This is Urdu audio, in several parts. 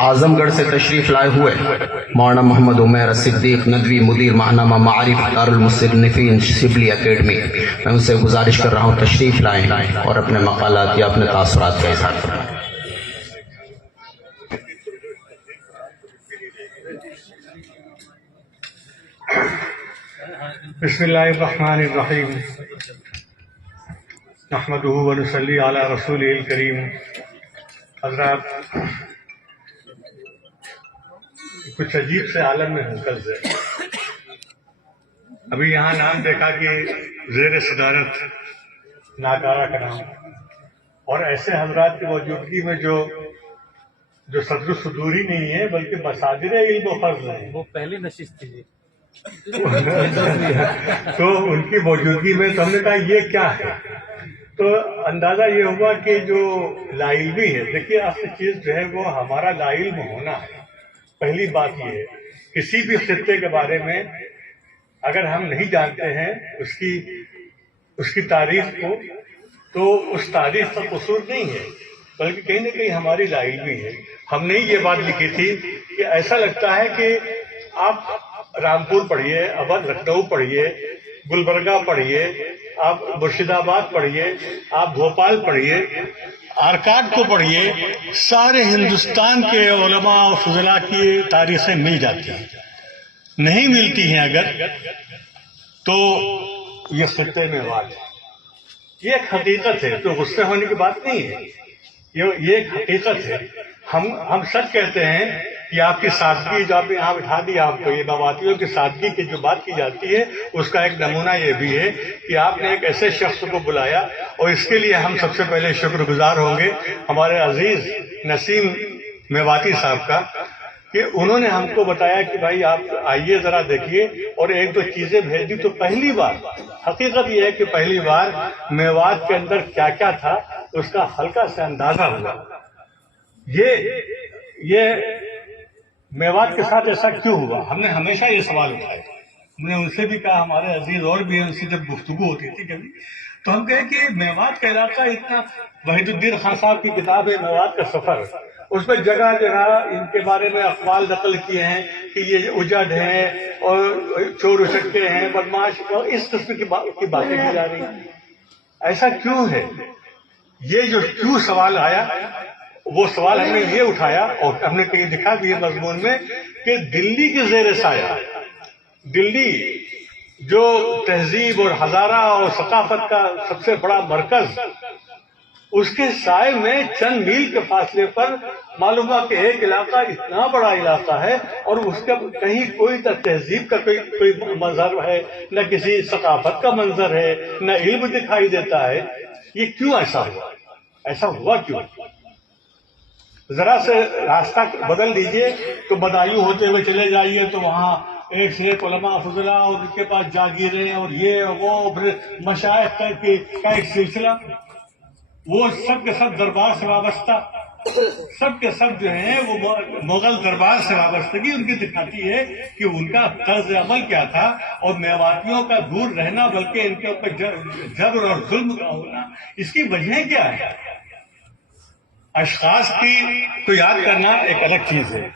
اعظم گڑھ سے تشریف لائے ہوئے مولانا محمد عمیر صدیق ندوی مدیر ماہنامہ معارف دارالمصنفین شبلی اکیڈمی، میں ان سے گزارش کر رہا ہوں تشریف لائیں اور اپنے مقالات یا اپنے تاثرات کا اظہار فرمائیں۔ بسم اللہ الرحمن الرحیم، نحمدہ ونصلی علی رسولہ الکریم۔ حضرات، کچھ عجیب سے عالم میں ہوں کل سے۔ ابھی یہاں نام دیکھا کہ زیر صدارت ناکارہ کا نام، اور ایسے حضرات کی موجودگی میں جو صدر صدور ہی نہیں ہے بلکہ مصادر علم و فضل ہیں، وہ پہلی نشست تھی تو ان کی موجودگی میں تو ہم نے کہا یہ کیا ہے، تو اندازہ یہ ہوا کہ جو لا علمی ہے، دیکھیے اصل چیز جو ہے وہ ہمارا لا علم ہونا ہے۔ پہلی بات یہ ہے، کسی بھی خطے کے بارے میں اگر ہم نہیں جانتے ہیں اس کی تاریخ کو، تو اس تاریخ کا قصور نہیں ہے، بلکہ کہیں نہ کہیں ہماری لا علمی ہے۔ ہم نے یہ بات لکھی تھی کہ ایسا لگتا ہے کہ آپ رامپور پڑھیے، اب لکھنؤ پڑھیے، گلبرگہ پڑھیے، آپ مرشد آباد پڑھیے، آپ بھوپال پڑھیے، آرکاد کو پڑھیے، سارے ہندوستان کے علماء اور فضلاء کی تاریخیں مل جاتی ہیں۔ نہیں ملتی ہیں اگر تو یہ خطے میں بات ہے، یہ ایک حقیقت ہے، تو غصے ہونے کی بات نہیں ہے، یہ ایک حقیقت ہے۔ ہم سچ کہتے ہیں کہ آپ کی سادگی جو آپ نے یہاں بٹھا دی، آپ کو یہ مواتیوں کی سادگی کی جو بات کی جاتی ہے اس کا ایک نمونہ یہ بھی ہے کہ آپ نے ایک ایسے شخص کو بلایا، اور اس کے لیے ہم سب سے پہلے شکر گزار ہوں گے ہمارے عزیز نسیم میواتی صاحب کا، کہ انہوں نے ہم کو بتایا کہ بھائی آپ آئیے ذرا دیکھیے، اور ایک دو چیزیں بھیج دی۔ تو پہلی بار حقیقت یہ ہے کہ پہلی بار میوات کے اندر کیا کیا تھا اس کا ہلکا سے اندازہ ہوا۔ یہ میوات کے ساتھ ایسا کیوں ہوا؟ ہم نے ہمیشہ یہ سوال اٹھائے، ہم نے ان سے بھی کہا، ہمارے عزیز اور بھی ان سے جب گفتگو ہوتی تھی کبھی، تو ہم کہیں کہ میوات کا علاقہ اتنا، وحید الدین خان صاحب کی کتاب ہے میوات کا سفر، اس میں جگہ جگہ ان کے بارے میں اقوال نقل کیے ہیں کہ یہ اجڑ ہیں اور چور اچکے ہیں، بدماش، اور اس قسم کی باتیں کی جا رہی ہیں۔ ایسا کیوں ہے؟ یہ جو کیوں سوال آیا، وہ سوال ہم نے یہ اٹھایا، اور ہم نے کہیں لکھا بھی ہے مضمون میں کہ دلی کی زیر سایہ، دلی جو تہذیب اور ہزارہ اور ثقافت کا سب سے بڑا مرکز، اس کے سائے میں چند میل کے فاصلے پر معلوم ہوا کہ ایک علاقہ اتنا بڑا علاقہ ہے، اور اس کا کہیں کوئی تہذیب کا کوئی منظر ہے، نہ کسی ثقافت کا منظر ہے، نہ علم دکھائی دیتا ہے۔ یہ کیوں ایسا ہوا؟ ایسا ہوا کیوں؟ ذرا سے راستہ بدل دیجئے تو بدایوں ہوتے ہوئے چلے جائیے تو وہاں ایک سے ایک علماء فضلاء اور ان کے پاس جاگیریں اور یہ وہ، پھر مشائخ کا ایک سلسلہ، وہ سب کے سب دربار سے وابستہ، سب کے سب جو ہیں وہ مغل دربار سے وابستگی ان کی دکھاتی ہے کہ ان کا طرز عمل کیا تھا، اور میواتیوں کا دور رہنا بلکہ ان کے اوپر جبر اور ظلم کا ہونا، اس کی وجہ کیا ہے؟ اشخاص کی تو یاد کرنا ایک الگ چیز ہے،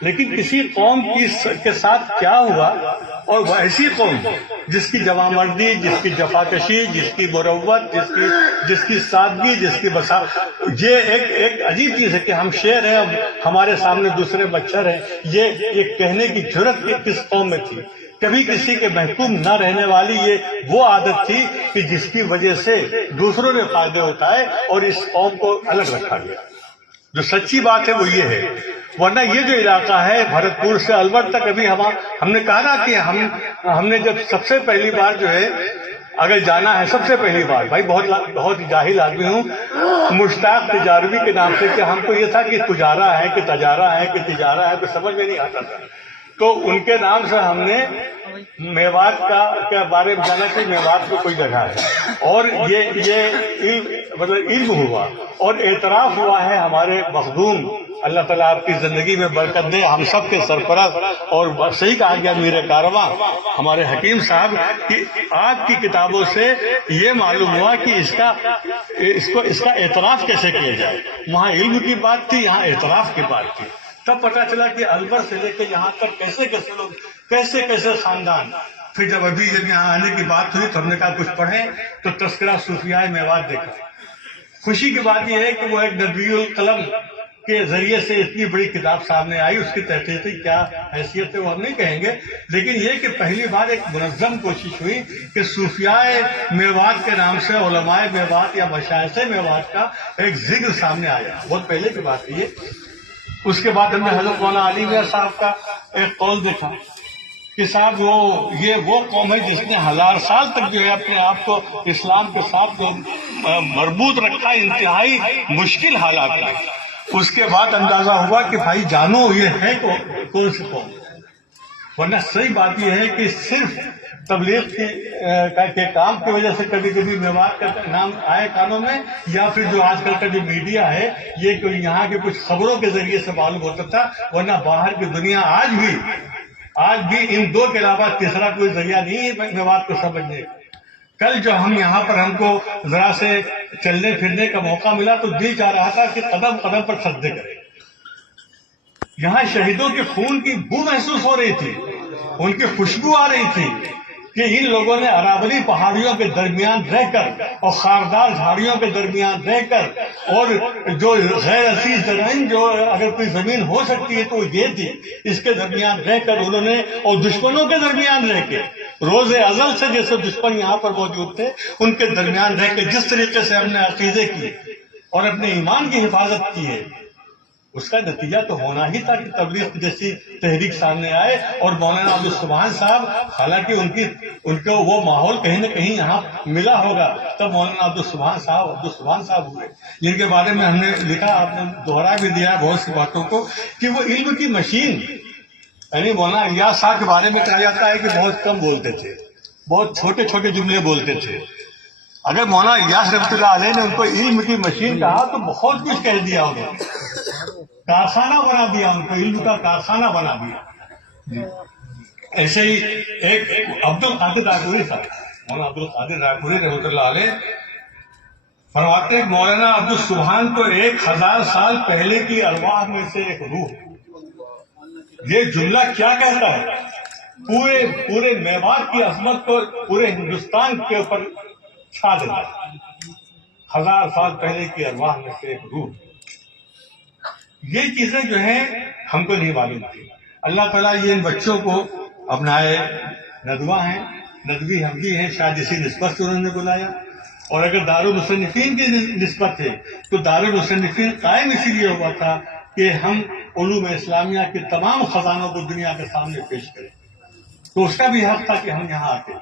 لیکن کسی قوم کے ساتھ کیا ہوا، اور وہ ایسی قوم جس کی جوانمردی، جس کی جفاکشی، جس کی مروت، جس کی سادگی، جس کی یہ ایک عجیب چیز ہے کہ ہم شیر ہیں، ہمارے سامنے دوسرے مچھر ہیں، یہ کہنے کی جرت کس قوم میں تھی؟ کبھی کسی کے محکوم نہ رہنے والی یہ وہ عادت تھی کہ جس کی وجہ سے دوسروں نے فائدے اٹھائے اور اس قوم کو الگ رکھا گیا۔ جو سچی بات ہے وہ یہ ہے، ورنہ یہ جو علاقہ ہے بھرتپور سے الور تک، ابھی ہم نے کہا نا کہ ہم نے جب سب سے پہلی بار جو ہے اگر جانا ہے، سب سے پہلی بار، بھائی بہت جاہل آدمی ہوں، مشتاق تجاروی کے نام سے، کہ ہم کو یہ تھا کہ تجارہ ہے کہ تجارہ ہے کہ تجارہ ہے، تو سمجھ میں نہیں آتا تھا، تو ان کے نام سے ہم نے میوات کے بارے میں جانا کہ میوات میں کوئی جگہ ہے، اور یہ علم ہوا اور اعتراف ہوا ہے ہمارے مخدوم، اللہ تعالیٰ آپ کی زندگی میں برکت دے، ہم سب کے سرپرست، اور صحیح کہا گیا میر کارواں ہمارے حکیم صاحب کہ آپ کی کتابوں سے یہ معلوم ہوا کہ اس کا اعتراف کیسے کیا جائے۔ وہاں علم کی بات تھی، یہاں اعتراف کی بات تھی، تب پتا چلا کہ الور سے لے کے یہاں تک کیسے کیسے لوگ، کیسے کیسے خاندان. پھر جب یہاں آنے کی بات ہوئی تو ہم نے کہا کچھ پڑھیں، تو تذکرہ صوفیاء میوات دیکھا. خوشی کی بات یہ ہے کہ وہ ایک ندوی القلم کے ذریعے سے اتنی بڑی کتاب سامنے آئی. اس کی تحقیقی کیا حیثیت ہے وہ ہم نہیں کہیں گے، لیکن یہ کہ پہلی بار ایک منظم کوشش ہوئی کہ صوفیاء میوات کے نام سے علماء میوات یا مشائخ میوات کا ایک ذکر سامنے آیا. بہت پہلے کی بات ہے یہ. اس کے بعد ہم نے حضرت مولانا علی میاں صاحب کا ایک قول دیکھا کہ صاحب وہ قوم ہے جس نے 1000 سال تک جو ہے اپنے آپ کو اسلام کے ساتھ جو مربوط رکھا، انتہائی مشکل حالات میں. اس کے بعد اندازہ ہوا کہ بھائی جانو یہ ہے کون سی قوم. ورنہ صحیح بات یہ ہے کہ صرف تبلیغ کے کام کی وجہ سے کبھی کبھی میوات کا نام آئے کانوں میں، یا پھر جو آج کل کا جو میڈیا ہے یہ کہ یہاں کے کچھ خبروں کے ذریعے سے معلوم ہوتا تھا. ورنہ باہر کی دنیا آج بھی ان دو کے علاوہ تیسرا کوئی ذریعہ نہیں ہے میوات کو سمجھنے کا. کل جو ہم یہاں پر ہم کو ذرا سے چلنے پھرنے کا موقع ملا تو دل چاہ رہا تھا کہ قدم قدم پر سجدے کریں. یہاں شہیدوں کے خون کی بو محسوس ہو رہی تھی، ان کی خوشبو آ رہی تھی کہ ان لوگوں نے اراولی پہاڑیوں کے درمیان رہ کر اور خاردار جھاڑیوں کے درمیان رہ کر، اور جو غیر اصیل زرعین جو اگر کوئی زمین ہو سکتی ہے تو یہ تھی، اس کے درمیان رہ کر انہوں نے، اور دشمنوں کے درمیان رہ کے، روز ازل سے جیسے دشمن یہاں پر موجود تھے ان کے درمیان رہ کے جس طریقے سے ہم نے عقیدے کی اور اپنے ایمان کی حفاظت کی ہے، اس کا نتیجہ تو ہونا ہی تھا کہ تبلیغ جیسی تحریک سامنے آئے. اور مولانا عبدالسبحان صاحب، حالانکہ ان کو وہ ماحول کہیں نہ کہیں یہاں ملا ہوگا، تب مولانا عبدالسبحان صاحب ہوئے، جن کے بارے میں ہم نے لکھا، آپ نے دوہرا بھی دیا بہت سی باتوں کو، کہ وہ علم کی مشین. یعنی مولانا الیاس صاحب کے بارے میں کہا جاتا ہے کہ بہت کم بولتے تھے، بہت چھوٹے چھوٹے جملے بولتے تھے. اگر مولانا الیاس رحمۃ اللہ علیہ نے ان کو علم کی مشین کہا تو بہت کچھ کہہ دیا ہوگا، کارخانہ بنا دیا، ان کو علم کا کارخانہ بنا دیا. ایسے ہی ایک عبد القادر راکوری صاحب، مولانا عبد القادر راکوری رحمۃ اللہ علیہ فرماتے ہیں مولانا عبدالسبحان تو 1000 سال پہلے کی ارواح میں سے ایک روح. یہ جملہ کیا کہتا ہے؟ پورے میوات کی عظمت کو پورے ہندوستان کے اوپر چھا دیتا ہے. 1000 سال پہلے کی ارواح میں سے ایک روح. یہ چیزیں جو ہیں ہم کو نہیں معلوم تھی. اللہ تعالیٰ یہ ان بچوں کو اپنائے ندوہ ہیں، ندوی ہم بھی ہیں، شاید اسی نسبت سے انہوں نے بلایا. اور اگر دارالمصنفین کی نسبت ہے تو دارالمصنفین قائم اسی لیے ہوا تھا کہ ہم علوم اسلامیہ کے تمام خزانوں کو دنیا کے سامنے پیش کریں. تو اس کا بھی حق تھا کہ ہم یہاں آتے.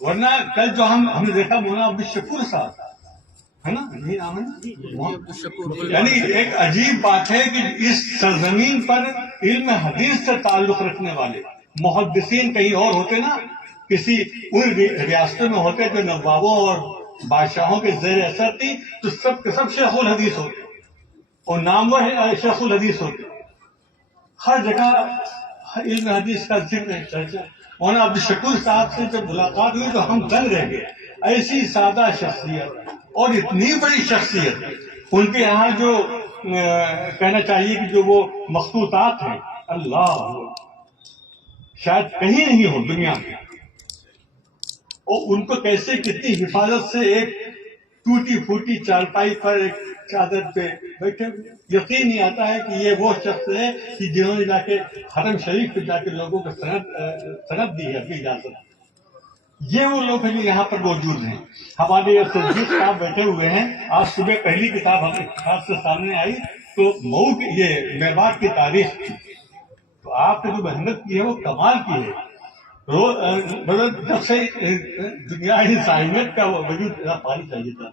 ورنہ کل جو ہم نے دیکھا مولانا عبدالشکور صاحب ہے نا، یعنی ایک عجیب بات ہے کہ اس سرزمین پر علم حدیث سے تعلق رکھنے والے محدثین کہیں اور ہوتے نا، کسی ان ریاستوں میں ہوتے جو نوابوں اور بادشاہوں کے زیر اثر تھی، تو سب کے سب شیخ الحدیث ہوتے اور نامور شیخ الحدیث ہوتے. ہر جگہ علم حدیث کا ذکر ہے، چرچا. مولانا عبدالشکور صاحب سے جب ملاقات ہوئی تو ہم دنگ رہ گئے. ایسی سادہ شخصیت اور اتنی بڑی شخصیت، ان کے یہاں جو کہنا چاہیے کہ جو وہ مخطوطات ہیں، اللہ شاید کہیں نہیں ہو دنیا میں. اور ان کو کیسے کتنی حفاظت سے ایک ٹوٹی پھوٹی چارپائی پر ایک چادر پہ بیٹھے، یقین نہیں آتا ہے کہ یہ وہ شخص ہے کہ جنہوں نے جا کے حرم شریف پہ جا کے لوگوں کو سند دی ہے اپنی اجازت. یہ وہ لوگ ہیں جو یہاں پر موجود ہیں. ہمارے صدیق صاحب بیٹھے ہوئے ہیں. آج صبح پہلی کتاب ہماری کتاب سے سامنے آئی تو مئو کی یہ میوات کی تاریخ تھی. تو آپ نے جو محنت کی ہے وہ کمال کی ہے. جب سے دنیا انسانیت کا وجود پانی چاہیے تھا.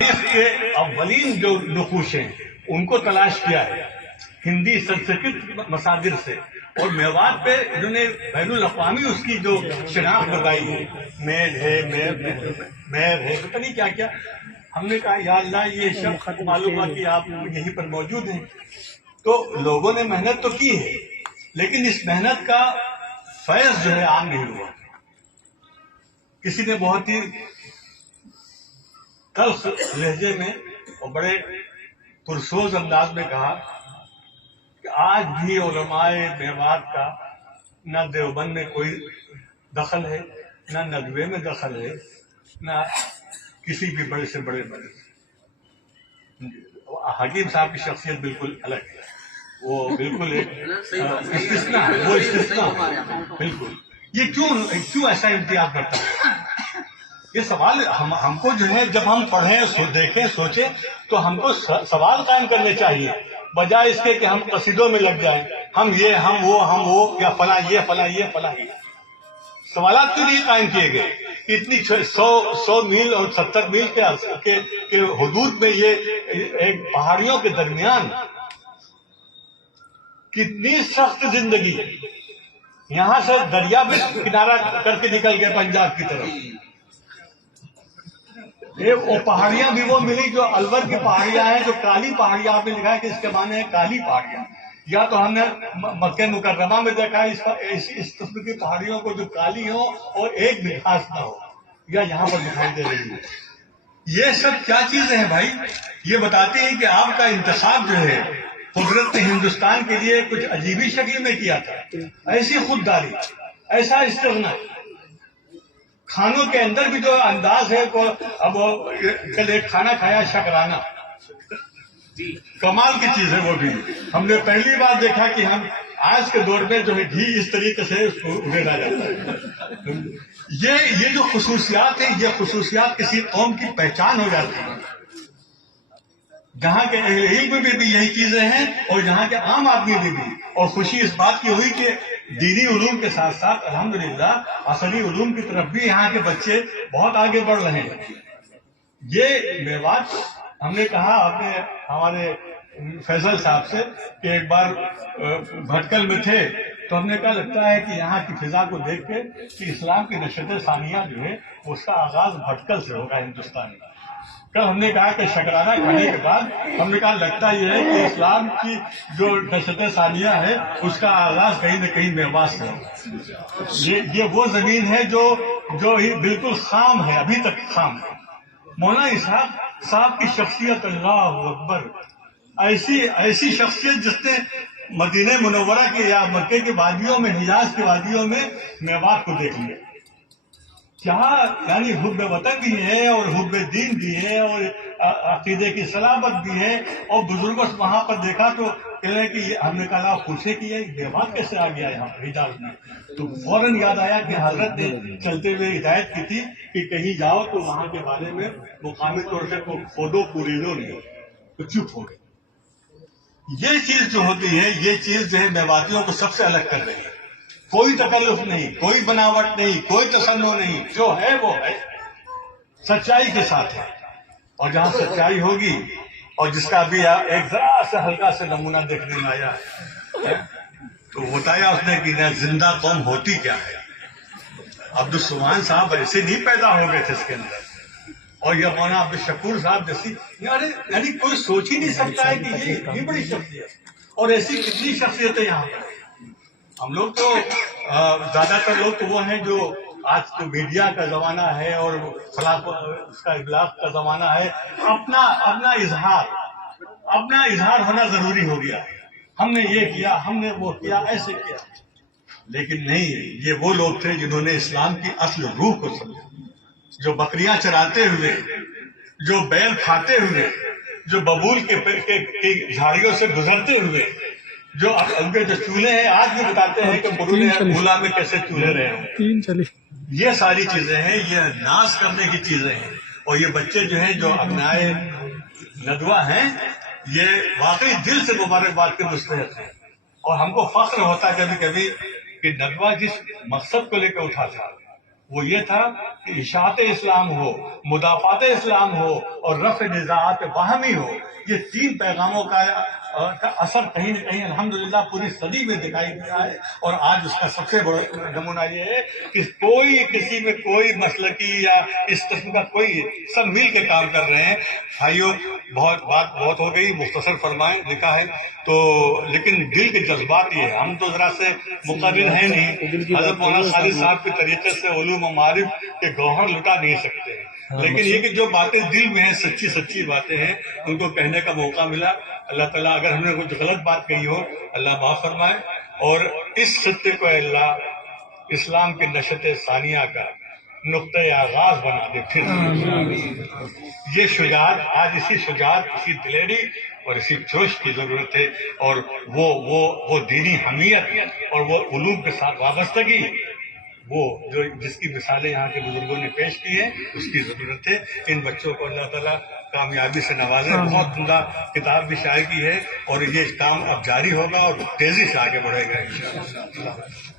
اس کے اولین جو نقوش ہیں ان کو تلاش کیا ہے ہندی سنسکرت مصادر سے، اور میوات پہ انہوں نے بین الاقوامی اس کی جو شناخت بتائی ہے، میل ہے، میر ہے، پتہ نہیں کیا کیا. ہم نے کہا یا اللہ یہ شخص معلوم ہے کہ آپ یہیں پر موجود ہیں. تو لوگوں نے محنت تو کی ہے، لیکن اس محنت کا فیض جو ہے عام نہیں ہوا. کسی نے بہت ہی تلخ لہجے میں اور بڑے پرسوز انداز میں کہا کہ آج بھی علماء میوات کا نہ دیوبند میں کوئی دخل ہے، نہ ندوے میں دخل ہے، نہ کسی بھی بڑے سے بڑے. حکیم صاحب کی شخصیت بالکل الگ ہے، وہ بالکل ایک استثناء ہے، وہ استثناء ہے بالکل. یہ کیوں ایسا امتیاز کرتا ہے؟ یہ سوال ہم کو جو ہے جب ہم پڑھیں، دیکھیں، سوچیں تو ہم کو سوال قائم کرنے چاہیے، بجائے اس کے کہ ہم قصیدوں میں لگ جائیں، ہم یہ ہم وہ یا فلاں یہ فلاں یہ فلاں یہ. سوالات کیوں نہیں قائم کیے گئے؟ اتنی 100 میل اور 70 میل کے حدود میں یہ ایک پہاڑیوں کے درمیان کتنی سخت زندگی. یہاں سے دریا بھی کنارہ کر کے نکل گئے پنجاب کی طرف. وہ پہاڑیاں بھی وہ ملی جو الور کی پہاڑیاں ہیں، جو کالی پہاڑیاں. آپ نے لکھا ہے کہ اس کے معنی ہے کالی پہاڑیاں. یا تو ہم نے مکہ مکرمہ میں دیکھا ہے اس قسم کی پہاڑیوں کو جو کالی ہو اور ایک بھی خاص نہ ہو، یا یہاں پر دکھائی دے رہی ہے. یہ سب کیا چیزیں ہیں بھائی؟ یہ بتاتے ہیں کہ آپ کا انتخاب جو ہے قدرت نے ہندوستان کے لیے کچھ عجیبی شکل میں کیا تھا. ایسی خودداری، ایسا استغنا. کھانوں کے اندر بھی جو انداز ہے، اب کل ایک کھانا کھایا شکرانہ، کمال کی چیز ہے. وہ بھی ہم نے پہلی بار دیکھا کہ ہم آج کے دور میں جو ہے گھی اس طریقے سے اس کو اگیلا جاتا ہے. یہ جو خصوصیات ہیں، یہ خصوصیات کسی قوم کی پہچان ہو جاتی ہیں. جہاں کے اہل علم میں بھی یہی چیزیں ہیں اور جہاں کے عام آدمی میں بھی. اور خوشی اس بات کی ہوئی کہ دینی علوم کے ساتھ ساتھ الحمدللہ عصری علوم کی طرف بھی یہاں کے بچے بہت آگے بڑھ رہے ہیں. یہ میوات ہم نے کہا، آپ نے ہمارے فیصل صاحب سے کہ ایک بار بھٹکل میں تھے تو ہم نے کہا لگتا ہے کہ یہاں کی فضا کو دیکھ کے کہ اسلام کی نشت ثانیہ جو ہے اس کا آغاز بھٹکل سے ہوگا ہندوستان میں. کل ہم نے کہا کہ شکرانہ کھانے کے بعد ہم نے کہا لگتا یہ ہے کہ اسلام کی جو نشت ثانیہ ہے اس کا آغاز کہیں نہ کہیں میوات سے. یہ وہ زمین ہے جو بالکل خام ہے، ابھی تک خام ہے. مولانا اسحاق صاحب کی شخصیت، اللہ اکبر، ایسی شخصیت جس نے مدینہ منورہ کے یا مکے کی وادیوں میں، حجاز کی وادیوں میں میوات کو دیکھ لیا. کیا یعنی حب وطن بھی ہے اور حب دین بھی ہے اور عقیدے کی صلابت بھی ہے. اور بزرگوں سے وہاں پر دیکھا تو کہہ رہے کہ ہم نے کہا پوچھے کہ یہ میوات کیسے آ گیا یہاں پر حجاز میں؟ تو فوراً یاد آیا کہ حضرت نے چلتے ہوئے ہدایت کی تھی کہ کہیں جاؤ تو وہاں کے بارے میں مقامی طور سے کھودو پوریدو نہیں، تو چپ ہو گئے. یہ چیز جو ہوتی ہے، یہ چیز جو ہے میواتیوں کو سب سے الگ کر رہی ہے. کوئی تکلف نہیں، کوئی بناوٹ نہیں، کوئی تصنع نہیں، جو ہے وہ ہے، سچائی کے ساتھ ہے. اور جہاں سچائی ہوگی، اور جس کا ابھی ایک ذرا سا ہلکا سے نمونہ دیکھنے میں آیا ہے تو بتایا اس نے کہ زندہ قوم ہوتی کیا ہے. عبدالسبحان صاحب ایسے نہیں پیدا ہو گئے تھے اس کے اندر، اور یہ مولانا عبدالشکور صاحب جیسی، یعنی کوئی سوچ ہی نہیں سکتا ہے کہ یہ اتنی بڑی شخصیت. اور ایسی کتنی شخصیتیں یہاں پر. ہم لوگ تو زیادہ تر لوگ تو وہ ہیں جو آج تو میڈیا کا زمانہ ہے اور اس کا ابلاغ کا زمانہ ہے، اپنا اظہار ہونا ضروری ہو گیا. ہم نے یہ کیا، ہم نے وہ کیا، ایسے کیا. لیکن نہیں، یہ وہ لوگ تھے جنہوں نے اسلام کی اصل روح کو سمجھا. جو بکریاں چراتے ہوئے، جو بیل کھاتے ہوئے، جو ببول کے جھاڑیوں سے گزرتے ہوئے، جو ان کے جو چولہے ہیں آج بھی بتاتے ہیں کہ بولا میں کیسے چولہے رہے ہوں. یہ ساری چیزیں ہیں، یہ ناز کرنے کی چیزیں ہیں. اور یہ بچے جو ہیں جو ابنائے ندوہ ہیں، یہ واقعی دل سے مبارکباد کے مستحق ہیں. اور ہم کو فخر ہوتا ہے کبھی کبھی کہ ندوہ جس مقصد کو لے کے اٹھا تھا وہ یہ تھا کہ اشاعت اسلام ہو، مدافعات اسلام ہو اور رفع نزاعات باہمی ہو. یہ 3 پیغاموں کا اثر کہیں نہ کہیں الحمدللہ پوری صدی میں دکھائی دیا ہے، اور آج اس کا سب سے بڑا نمونہ یہ ہے کہ کوئی کسی میں کوئی مسلکی یا اس قسم کا کوئی، سب مل کے کام کر رہے ہیں۔ بھائیوں، بہت ہو گئی، مختصر فرمائیں، لکھا ہے تو، لیکن دل کے جذبات یہ ہے، ہم تو ذرا سے مقرر ہیں نہیں، حضرت مولانا خالد صاحب کے طریقے سے علوم و معارف کے گوہر لٹا نہیں سکتے ہیں، لیکن یہ کہ جو باتیں دل میں ہیں، سچی باتیں ہیں، ان کو کہنے کا موقع ملا۔ اللہ تعالیٰ اگر ہم نے کچھ غلط بات کہی ہو، اللہ معاف فرمائے، اور اس خطے کو اللہ اسلام کی نشت ثانیہ کا نقطۂ آغاز بنا دے۔ پھر یہ شجاعت، آج اسی شجاعت، اسی دلیری اور اسی جوش کی ضرورت ہے، اور وہ دینی حمیت اور وہ علوم کے ساتھ وابستگی، وہ جو جس کی مثالیں یہاں کے بزرگوں نے پیش کی ہیں، اس کی ضرورت ہے۔ ان بچوں کو اللہ تعالیٰ کامیابی سے نوازے۔ بہت عمدہ کتاب بھی شائع کی ہے، اور یہ کام اب جاری ہوگا اور تیزی سے آگے بڑھے گا انشاءاللہ۔